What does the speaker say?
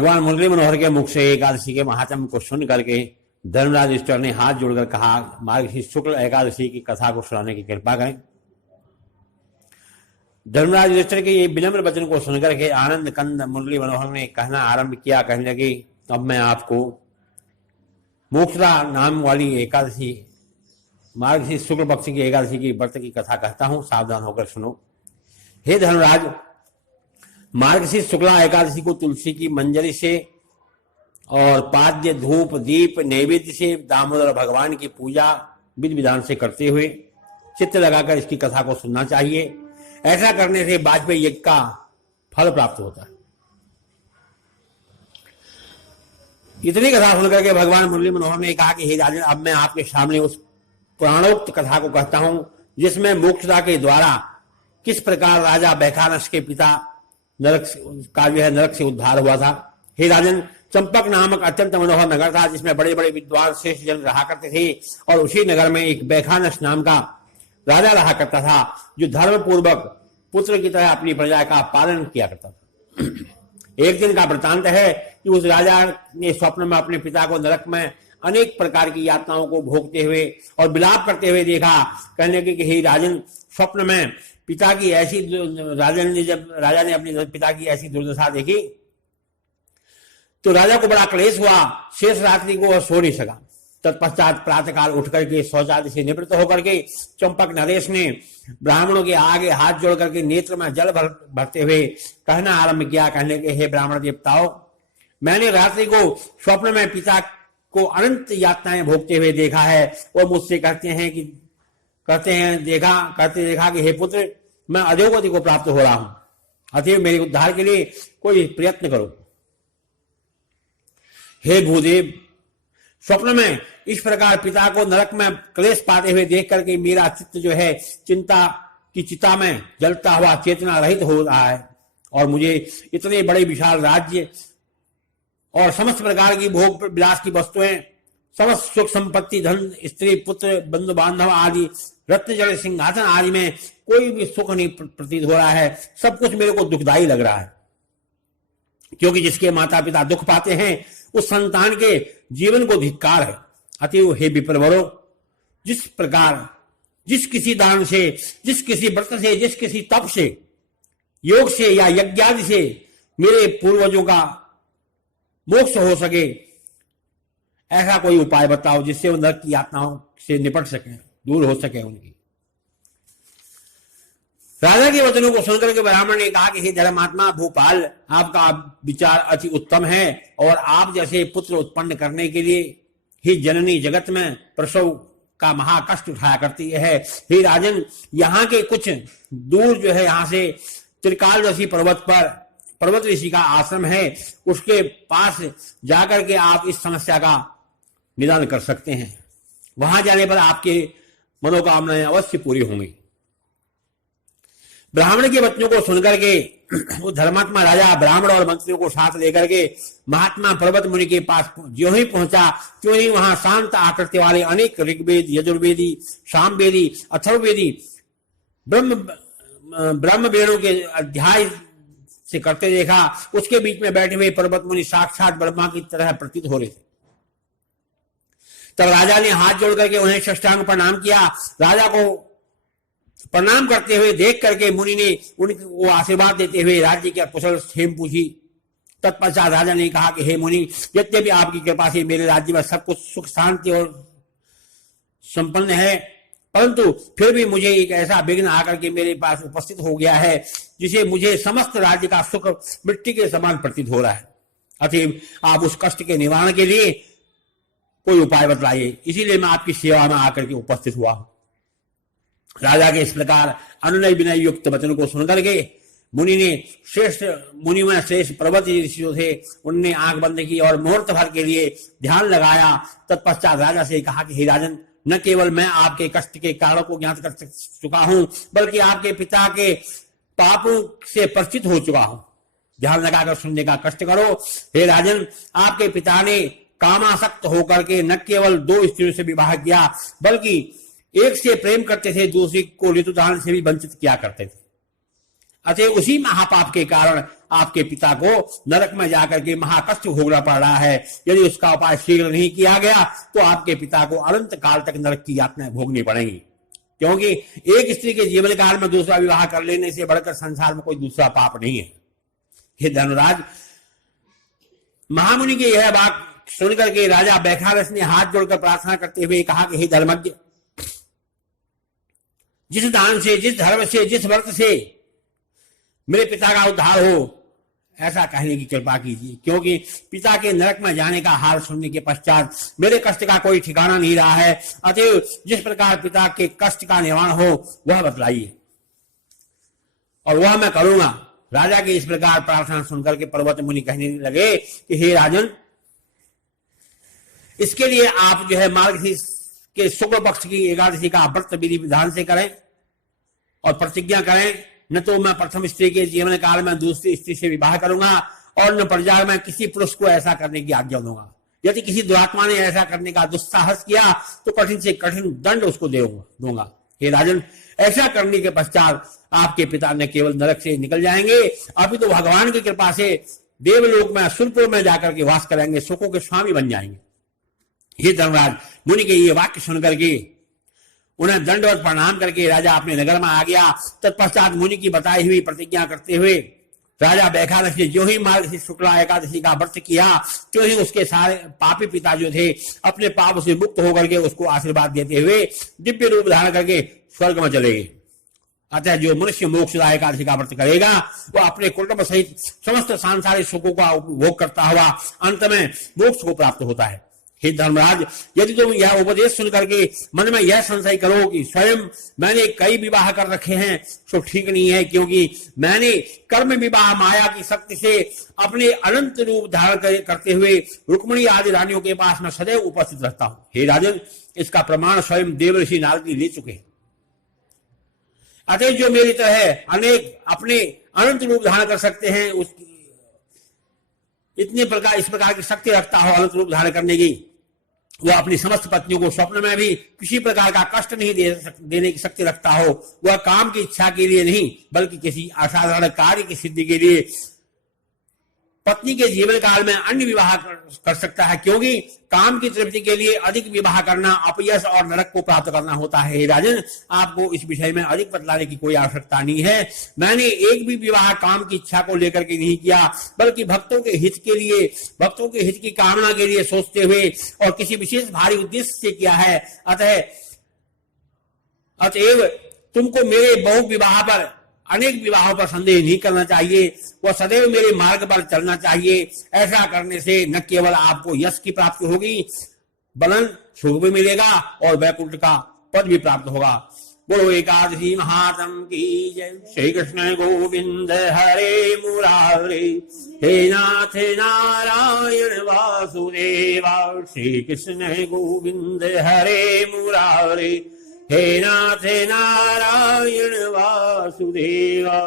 भगवान मुरली मनोहर के मुख से एकादशी के महात्म्य को सुन करके धर्मराज युधिष्ठिर ने हाथ जोड़कर कहा, मार्गशीर्ष शुक्ल एकादशी की कथा को सुनाने की कृपा करें। धर्मराज युधिष्ठिर के ये विनम्र वचन को सुनकर के आनंद कंद मुरली मनोहर ने कहना आरंभ किया। कहने लगे, अब मैं आपको मोक्षदा नाम वाली एकादशी, मार्गशीर्ष शुक्ल पक्ष की एकादशी की व्रत की कथा कहता हूं, सावधान होकर सुनो। हे धर्मराज, मार्गशीर्ष शुक्ला एकादशी को तुलसी की मंजरी से और पाद्य धूप दीप नैवेद्य से दामोदर भगवान की पूजा विधि विधान से करते हुए चित्त लगाकर इसकी कथा को सुनना चाहिए। ऐसा करने से वाजपेयी यज्ञ का फल प्राप्त होता है। इतनी कथा सुनकर के भगवान मुरली मनोहर ने कहा कि हे राजन, अब मैं आपके सामने उस पुराणोक्त कथा को कहता हूं जिसमें मोक्षदा के द्वारा किस प्रकार राजा बैखानस के पिता नरक का जो है नरक से उद्धार हुआ था। हे राजन, चंपक नामक अत्यंत मनोहर नगर था जिसमें बड़े बड़े विद्वान श्रेष्ठ जन रहा करते थे और उसी नगर में एक बैखानस नाम का राजा रहा करता था जो धर्म पूर्वक पुत्र की तरह अपनी प्रजा का पालन किया करता था। एक दिन का वृतांत है कि उस राजा ने स्वप्न में अपने पिता को नरक में अनेक प्रकार की यातनाओं को भोगते हुए और विलाप करते हुए देखा। कहने के कि हे राजन, स्वप्न में पिता की ऐसी राजा ने अपने पिता की ऐसी दुर्दशा देखी तो राजा को बड़ा क्लेश हुआ। शेष रात्रि को वह सो नहीं सका। तत्पश्चात प्रातःकाल उठ करके शौचादि से निवृत्त होकर के चंपक नरेश ने ब्राह्मणों के आगे हाथ जोड़ करके नेत्र में जल भरते हुए कहना आरंभ किया। कहने के, हे ब्राह्मण देवताओं, मैंने रात्रि को स्वप्न में पिता को अनंत यातनाएं भोगते हुए देखा है। वो मुझसे कहते देखा कि हे पुत्र, मैं अधोगति को प्राप्त हो रहा हूं, अतएव मेरे उद्धार के लिए कोई प्रयत्न करो। हे भूदेव, स्वप्न में इस प्रकार पिता को नरक में क्लेश पाते हुए देख करके मेरा चित्त जो है चिंता की चिता में जलता हुआ चेतना रहित हो रहा है और मुझे इतने बड़े विशाल राज्य और समस्त प्रकार की भोग विलास की वस्तुएं, समस्त सुख संपत्ति, धन, स्त्री, पुत्र, बंधु बांधव आदि, रत्न जड़ सिंहासन आदि में कोई भी सुख नहीं प्रतीत हो रहा है। सब कुछ मेरे को दुखदायी लग रहा है, क्योंकि जिसके माता पिता दुख पाते हैं उस संतान के जीवन को धिक्कार है। अतएव हे विप्रवरो, जिस प्रकार जिस किसी दान से, जिस किसी व्रत से, जिस किसी तप से, योग से या यज्ञादि से मेरे पूर्वजों का मोक्ष हो सके, ऐसा कोई उपाय बताओ जिससे वो नरक की यातनाओं से निपट सके, दूर हो सके उनकी। राजा के वचनों को सुनकर के ब्राह्मण ने कहा कि हे धर्मात्मा भूपाल, आपका विचार अति उत्तम है और आप जैसे पुत्र उत्पन्न करने के लिए ही जननी जगत में प्रसव का महाकष्ट उठाया करती है। हे राजन, यहाँ के कुछ दूर जो है यहाँ से त्रिकाल ऋषि पर्वत ऋषि का आश्रम है, उसके पास जाकर के आप इस समस्या का निदान कर सकते हैं। वहां जाने पर आपके मनोकामनाएं अवश्य पूरी होंगी। ब्राह्मण के वचनों को सुनकर के वो धर्मात्मा राजा ब्राह्मण और मंत्रियों को साथ लेकर के महात्मा पर्वत मुनि के पास जो ही पहुंचा क्यों ही वहां शांत आकृति वाले अनेक ऋग्वेद, यजुर्वेदी, सामवेदी, अथर्ववेदी, ब्रह्म वेदों के अध्याय से करते देखा। उसके बीच में बैठे हुए पर्वत मुनि साक्षात ब्रह्मा की तरह प्रतीत हो रहे थे। तब राजा ने हाथ जोड़ करके उन्हें साष्टांग प्रणाम किया। राजा को प्रणाम करते हुए देख करके मुनि ने उनको आशीर्वाद देते हुए राज्य की कुशल क्षेम पूछी। तत्पश्चात राजा ने कहा कि हे मुनि, यद्यपि आपकी कृपा से मेरे राज्य में सब कुछ सुख शांति और संपन्न है, परंतु फिर भी मुझे एक ऐसा विघ्न आकर के मेरे पास उपस्थित हो गया है जिसे मुझे समस्त राज्य का सुख मिट्टी के समान प्रतीत हो रहा है। अतएव आप उस कष्ट के निवारण के लिए कोई उपाय बतलाइए, इसीलिए मैं आपकी सेवा में आकर के उपस्थित हुआ हूं। राजा के इस प्रकार अनुनय विनय युक्त वचन को सुनकर के मुनि में श्रेष्ठ पर्वत ऋषियों थे, उनने आंख बंद की और मुहूर्त भर के लिए ध्यान लगाया। तत्पश्चात राजा से कहा कि हे राजन, न केवल मैं आपके कष्ट के कारणों को ज्ञात कर चुका हूं, बल्कि आपके पिता के पापों से परिचित हो चुका हूं। ध्यान लगाकर सुनने का कष्ट करो। हे राजन, आपके पिता ने कामासक्त होकर के न केवल 2 स्त्रियों से विवाह किया, बल्कि एक से प्रेम करते थे, दूसरी को ऋतुदान से भी वंचित किया करते थे। अतः उसी महापाप के कारण आपके पिता को नरक में जाकर के महाकष्ट भोगना पड़ रहा है। यदि उसका उपाय शीघ्र नहीं किया गया तो आपके पिता को अनंत काल तक नरक की यातनाएं भोगनी पड़ेंगी, क्योंकि एक स्त्री के जीवन काल में दूसरा विवाह कर लेने से बढ़कर संसार में कोई दूसरा पाप नहीं है। हे धर्मराज, महामुनि की यह बात सुनकर के राजा बैखानस ने हाथ जोड़कर प्रार्थना करते हुए कहा कि हे धर्मज्ञ, जिस दान से, जिस धर्म से, जिस व्रत से मेरे पिता का उद्धार हो, ऐसा कहने की कृपा कीजिए, क्योंकि पिता के नरक में जाने का हाल सुनने के पश्चात मेरे कष्ट का कोई ठिकाना नहीं रहा है। अतः जिस प्रकार पिता के कष्ट का निवारण हो वह बतलाइए और वह मैं करूंगा। राजा की इस प्रकार प्रार्थना सुनकर के पर्वत मुनि कहने लगे कि हे राजन, इसके लिए आप जो है मार्गशीर्ष के शुक्ल पक्ष की एकादशी का व्रत विधि विधान से करें और प्रतिज्ञा करें, न तो मैं प्रथम स्त्री के जीवन काल में दूसरी स्त्री से विवाह करूंगा और न प्रजा में किसी पुरुष को ऐसा करने की आज्ञा दूंगा। यदि किसी दुरात्मा ने ऐसा करने का दुस्साहस किया तो कठिन से कठिन दंड उसको दूंगा। हे राजन, ऐसा करने के पश्चात आपके पिता न केवल नरक से निकल जाएंगे, अभी तो भगवान की कृपा से देवलोक में असुरपुर में जाकर के वास करेंगे, सुखों के स्वामी बन जाएंगे। हे धर्मराज, मुनि के ये वाक्य सुनकर के उन्हें दंडवत प्रणाम करके राजा अपने नगर में आ गया। तत्पश्चात मुनि की बताई हुई प्रतिज्ञा करते हुए राजा बैखानस ने जो ही मार्गशीर्ष शुक्ला एकादशी का व्रत किया, तो ही उसके सारे पापी पिता जो थे अपने पाप से मुक्त होकर के उसको आशीर्वाद देते हुए दिव्य रूप धारण करके स्वर्ग में चले गए। अतः जो मनुष्य मोक्षदा एकादशी का व्रत करेगा वह अपने कुटुंब सहित समस्त सांसारिक सुखों का उपभोग करता हुआ अंत में मोक्ष को प्राप्त होता है। हे धर्मराज, यदि तुम यह उपदेश सुन करके मन में यह संशय करो कि स्वयं मैंने कई विवाह कर रखे हैं तो ठीक नहीं है, क्योंकि मैंने कर्म विवाह माया की शक्ति से अपने अनंत रूप धारण करते हुए रुक्मिणी आदि रानियों के पास मैं सदैव उपस्थित रहता हूं। हे राजन, इसका प्रमाण स्वयं देवर्षि नारद ले चुके हैं। अतः जो मेरी तरह अनेक अपने अनंत रूप धारण कर सकते हैं, इस प्रकार की शक्ति रखता हो अनंत रूप धारण करने की, वह अपनी समस्त पत्नियों को स्वप्न में भी किसी प्रकार का कष्ट नहीं देने की शक्ति रखता हो। वह काम की इच्छा के लिए नहीं बल्कि किसी असाधारण कार्य की सिद्धि के लिए पत्नी के जीवन काल में अन्य विवाह कर सकता है, क्योंकि काम की तृप्ति के लिए अधिक विवाह करना अपयश और नरक को प्राप्त करना होता है। हे राजन, आपको इस विषय में अधिक बतलाने की कोई आवश्यकता नहीं है। मैंने एक भी विवाह काम की इच्छा को लेकर के नहीं किया, बल्कि भक्तों के हित के लिए, भक्तों के हित की कामना के लिए सोचते हुए और किसी विशेष भारी उद्देश्य से किया है। अतएव तुमको मेरे बहु विवाह पर, अनेक विवाहों पर संदेह नहीं करना चाहिए। वह सदैव मेरे मार्ग पर चलना चाहिए। ऐसा करने से न केवल आपको यश की प्राप्ति होगी, बलन सुख भी मिलेगा और वैकुंठ का पद भी प्राप्त होगा। बोलो एकादशी महात्म की जय। श्री कृष्ण गोविंद हरे मुरारे, हे नाथ नारायण वासुदेवा। श्री कृष्ण गोविंद हरे मुरारे, हे नाथ नारायण वासुदेवा।